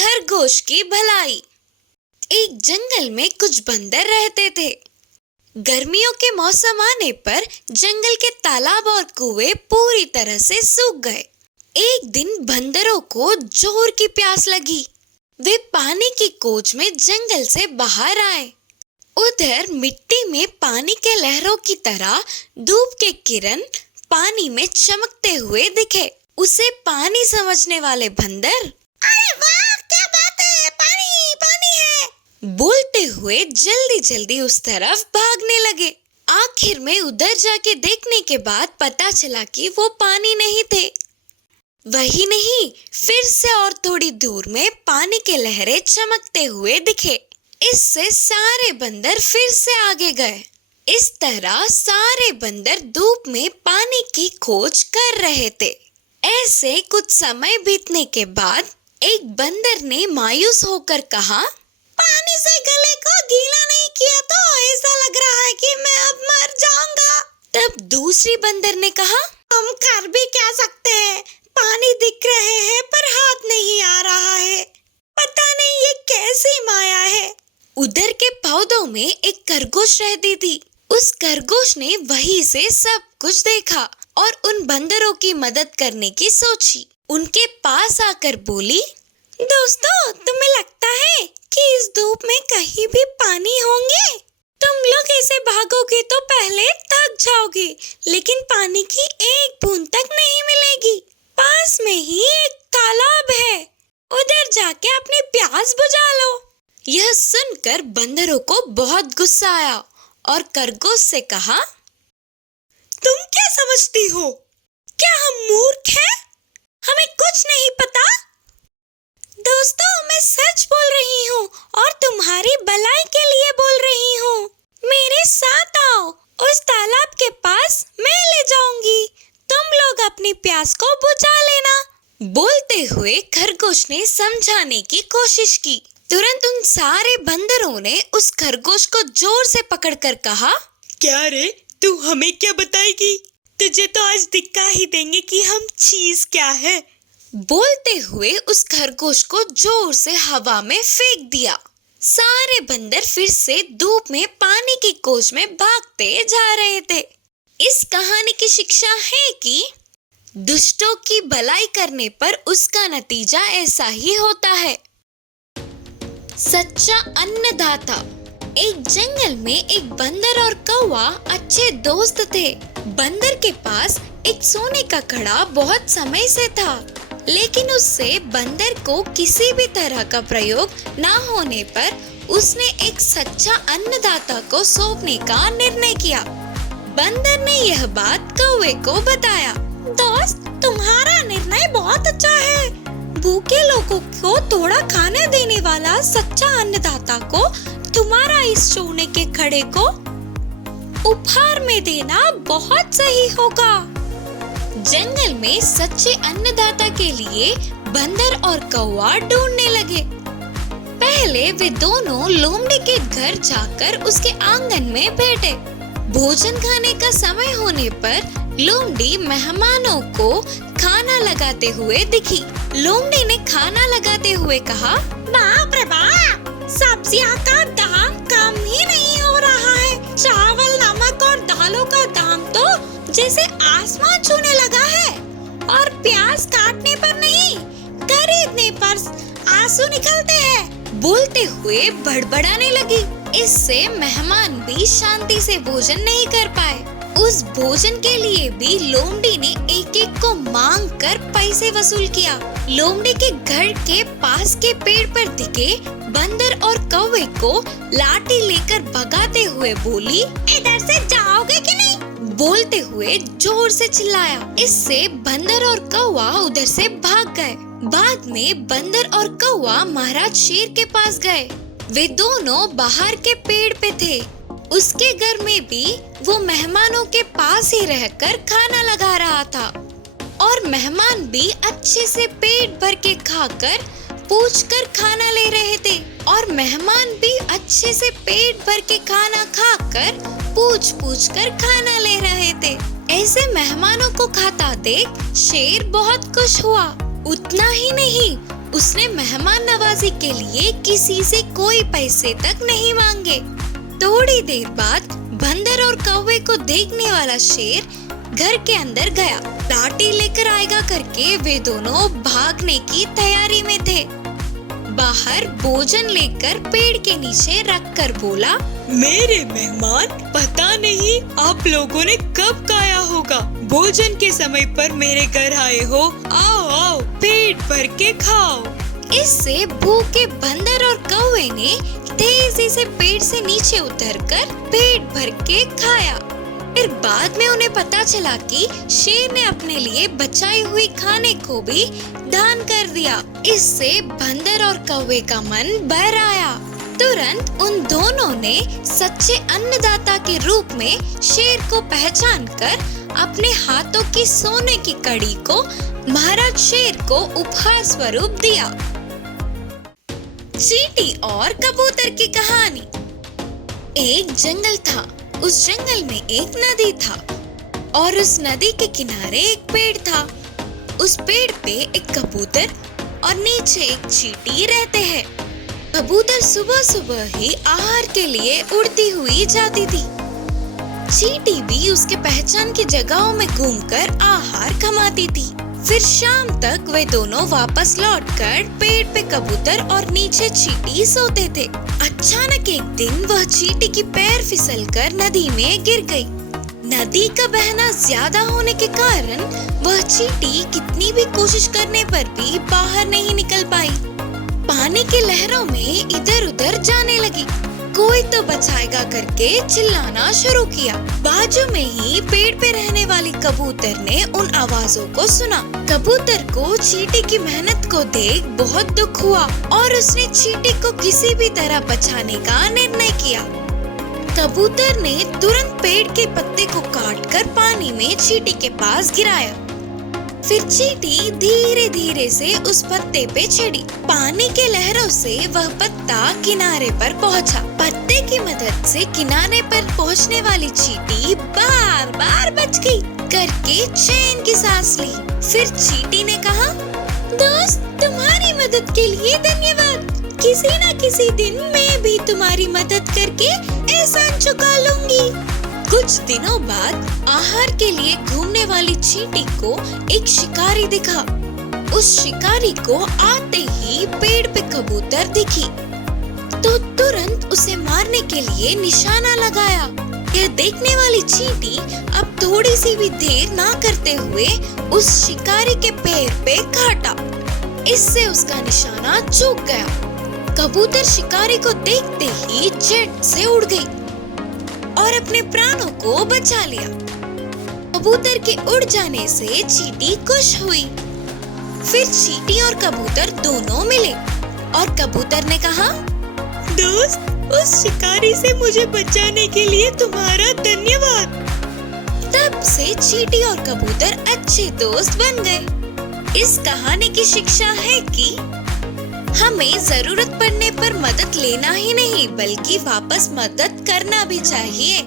खरगोश की भलाई। एक जंगल में कुछ बंदर रहते थे। गर्मियों के मौसम आने पर जंगल के तालाब और कुएं पूरी तरह से सूख गए। एक दिन बंदरों को जोर की प्यास लगी। वे पानी की खोज में जंगल से बाहर आए। उधर मिट्टी में पानी के लहरों की तरह धूप के किरण पानी में चमकते हुए दिखे। उसे पानी समझने वाले बंदर, अरे वाह, क्या बात है, पानी पानी है, बोलते हुए जल्दी जल्दी उस तरफ भागने लगे। आखिर में उधर जाके देखने के बाद पता चला कि वो पानी नहीं थे। वही नहीं, फिर से और थोड़ी दूर में पानी के लहरें चमकते हुए दिखे। इससे सारे बंदर फिर से आगे गए। इस तरह सारे बंदर धूप में पानी की खोज कर रहे थे। ऐसे कुछ समय बीतने के बाद एक बंदर ने मायूस होकर कहा, पानी से गले को गीला नहीं किया तो ऐसा लग रहा है कि मैं अब मर जाऊंगा। तब दूसरी बंदर ने कहा, हम कर भी क्या सकते हैं, पानी दिख रहे हैं पर हाथ नहीं आ रहा है, पता नहीं ये कैसी माया है। उधर के पौधों में एक खरगोश रहती थी। उस खरगोश ने वहीं से सब कुछ देखा और उन बंदरों की मदद करने की सोची। उनके पास आकर बोली, दोस्तों, तुम्हें लगता है कि इस धूप में कहीं भी पानी होंगे? तुम लोग ऐसे भागोगे तो पहले थक जाओगे, लेकिन पानी की एक बूंद तक नहीं मिलेगी। पास में ही एक तालाब है, उधर जाके अपनी प्यास बुझा लो। यह सुनकर बंदरों को बहुत गुस्सा आया और खरगोश से कहा, तुम क्या समझती हो? क्या हम मूर्ख हैं? हमें कुछ नहीं पता? दोस्तों, मैं सच बोल रही हूँ और तुम्हारी भलाई के लिए बोल रही हूँ। मेरे साथ आओ, उस तालाब के पास मैं ले जाऊंगी। तुम लोग अपनी प्यास को बुझा लेना। बोलते हुए खरगोश ने समझाने की कोशिश की। तुरंत उन सारे बंदरों ने उस खरगोश को जोर से पकड़कर कहा, क्या रे, तू हमें क्या बताएगी? तुझे तो आज दिखा ही देंगे कि हम चीज क्या है। बोलते हुए उस खरगोश को जोर से हवा में फेंक दिया। सारे बंदर फिर से धूप में पानी की खोज में भागते जा रहे थे। इस कहानी की शिक्षा है कि दुष्टों की भलाई करने पर उसका नतीजा ऐसा ही होता है। सच्चा अन्नदाता। एक जंगल में एक बंदर और कौवा अच्छे दोस्त थे। बंदर के पास एक सोने का घड़ा बहुत समय से था, लेकिन उससे बंदर को किसी भी तरह का प्रयोग ना होने पर उसने एक सच्चा अन्नदाता को सौंपने का निर्णय किया। बंदर ने यह बात कौवे को बताया। दोस्त, तुम्हारा निर्णय बहुत अच्छा है। भूखे लोगों को थोड़ा खाने देने वाला सच्चा अन्नदाता को तुम्हारा इस सोने के घड़े को उपहार में देना बहुत सही होगा। जंगल में सच्चे अन्नदाता के लिए बंदर और कौवा ढूंढने लगे। पहले वे दोनों लोमड़ी के घर जाकर उसके आंगन में बैठे। भोजन खाने का समय होने पर लोमड़ी मेहमानों को खाना लगाते हुए दिखी। लोमड़ी ने खाना लगाते हुए कहा, बाप रे बाप, सब्जियां का दाम कम ही नहीं हो रहा है। चावल, नमक और दालों का दाम तो जैसे आसमान छूने लगा है, और प्याज काटने पर नहीं, खरीदने पर आंसू निकलते हैं। बोलते हुए बड़बड़ाने लगी। इससे मेहमान भी शांति से भोजन नहीं कर पाए। उस भोजन के लिए भी लोमड़ी ने एक एक को मांग कर पैसे वसूल किया। लोमड़ी के घर के पास के पेड़ पर दिखे बंदर और कौवे को लाठी लेकर भगाते हुए बोली, इधर से जाओगे कि नहीं? बोलते हुए जोर से चिल्लाया। इससे बंदर और कौवा उधर से भाग गए। बाद में बंदर और कौवा महाराज शेर के पास गए। वे दोनों बाहर के पेड़ पे थे। उसके घर में भी वो मेहमानों के पास ही रहकर खाना लगा रहा था, और मेहमान भी अच्छे से पेट भर के खाकर पूछकर खाना ले रहे थे, और मेहमान भी अच्छे से पेट भर के खाना खाकर पूछ कर खाना ले रहे थे। ऐसे मेहमानों को खाता देख शेर बहुत खुश हुआ। उतना ही नहीं, उसने मेहमान नवाजी के लिए किसी से कोई पैसे तक नहीं मांगे। थोड़ी देर बाद बंदर और कौवे को देखने वाला शेर घर के अंदर गया। लाठी लेकर आएगा करके वे दोनों भागने की तैयारी में थे। बाहर भोजन लेकर पेड़ के नीचे रखकर बोला, मेरे मेहमान, पता नहीं आप लोगों ने कब खाया होगा। भोजन के समय पर मेरे घर आए हो। आओ आओ, पेट भर के खाओ। इससे भूखे बंदर और कौवे ने तेजी से पेड़ से नीचे उतरकर पेट भर के खाया। फिर बाद में उन्हें पता चला कि शेर ने अपने लिए बचाई हुई खाने को भी दान कर दिया। इससे बंदर और कौवे का मन भर आया। तुरंत उन दोनों ने सच्चे अन्नदाता के रूप में शेर को पहचानकर अपने हाथों की सोने की कड़ी को महाराज शेर को उपहार स्वरूप दिया। चींटी और कबूतर की कहानी। एक जंगल था। उस जंगल में एक नदी था और उस नदी के किनारे एक पेड़ था। उस पेड़ पे एक कबूतर और नीचे एक चींटी रहते हैं। कबूतर सुबह सुबह ही आहार के लिए उड़ती हुई जाती थी। चींटी भी उसके पहचान की जगहों में घूमकर आहार कमाती थी। फिर शाम तक वे दोनों वापस लौटकर पेड़ पे कबूतर और नीचे चींटी सोते थे। अचानक एक दिन वह चींटी की पैर फिसलकर नदी में गिर गई। नदी का बहना ज्यादा होने के कारण वह चींटी कितनी भी कोशिश करने पर भी बाहर नहीं निकल पाई। पानी की लहरों में इधर उधर जाने लगी। कोई तो बचाएगा करके चिल्लाना शुरू किया। बाजू में ही पेड़ पे रहने वाली कबूतर ने उन आवाजों को सुना। कबूतर को चींटी की मेहनत को देख बहुत दुख हुआ और उसने चींटी को किसी भी तरह बचाने का निर्णय किया। कबूतर ने तुरंत पेड़ के पत्ते को काटकर पानी में चींटी के पास गिराया। फिर चींटी धीरे धीरे से उस पत्ते पे चढ़ी। पानी के लहरों से वह पत्ता किनारे पर पहुंचा। पत्ते की मदद से किनारे पर पहुंचने वाली चींटी बार बार बच गई करके चैन की सांस ली। फिर चींटी ने कहा, दोस्त, तुम्हारी मदद के लिए धन्यवाद। किसी न किसी दिन मैं भी तुम्हारी मदद करके एहसान चुका लूंगी। कुछ दिनों बाद आहार के लिए घूमने वाली चींटी को एक शिकारी दिखा। उस शिकारी को आते ही पेड़ पे कबूतर दिखी तो तुरंत उसे मारने के लिए निशाना लगाया। यह देखने वाली चींटी अब थोड़ी सी भी देर ना करते हुए उस शिकारी के पैर पे काटा। इससे उसका निशाना चूक गया। कबूतर शिकारी को देखते ही झट से उड़ गई और अपने प्राणों को बचा लिया। कबूतर के उड़ जाने से चींटी खुश हुई। फिर चींटी और कबूतर दोनों मिले और कबूतर ने कहा, दोस्त, उस शिकारी से मुझे बचाने के लिए तुम्हारा धन्यवाद। तब से चींटी और कबूतर अच्छे दोस्त बन गए। इस कहानी की शिक्षा है कि हमें जरूरत पड़ने पर मदद लेना ही नहीं बल्कि वापस मदद करना भी चाहिए।